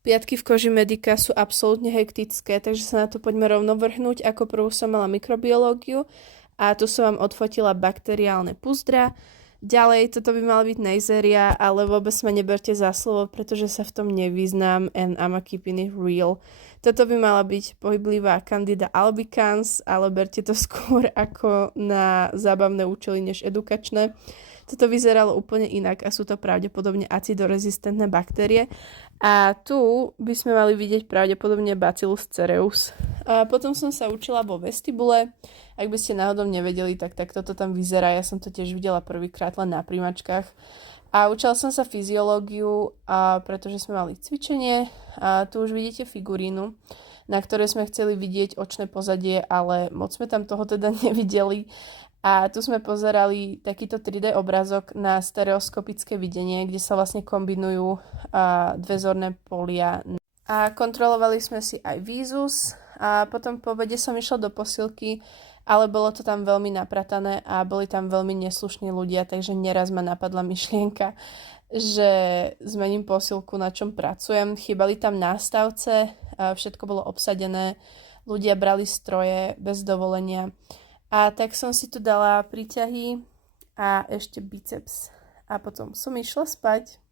Piatky v koži medika sú absolútne hektické, takže sa na to poďme rovno vrhnúť. Ako prvú som mala mikrobiológiu a tu som vám odfotila bakteriálne puzdra. Ďalej, toto by mala byť Neisseria, ale vôbec ma neberte za slovo, pretože sa v tom nevyznám and I'm keeping it real. Toto by mala byť pohyblivá Candida albicans, ale berte to skôr ako na zábavné účely než edukačné. Toto vyzeralo úplne inak a sú to pravdepodobne acidorezistentné baktérie. A tu by sme mali vidieť pravdepodobne Bacillus cereus. A potom som sa učila vo vestibule. Ak by ste náhodou nevedeli, tak toto tam vyzerá. Ja som to tiež videla prvýkrát len na príjmačkách. A učila som sa fyziológiu, pretože sme mali cvičenie. A tu už vidíte figurínu, na ktorej sme chceli vidieť očné pozadie, ale moc sme tam toho teda nevideli. A tu sme pozerali takýto 3D obrázok na stereoskopické videnie, kde sa vlastne kombinujú dve zorné polia. A kontrolovali sme si aj vízus a potom po obede som išla do posilky, ale bolo to tam veľmi napratané a boli tam veľmi neslušní ľudia, takže neraz ma napadla myšlienka, že zmením posilku, na čom pracujem. Chýbali tam nástavce, všetko bolo obsadené, ľudia brali stroje bez dovolenia. A tak som si tu dala príťahy a ešte biceps. A potom som išla spať.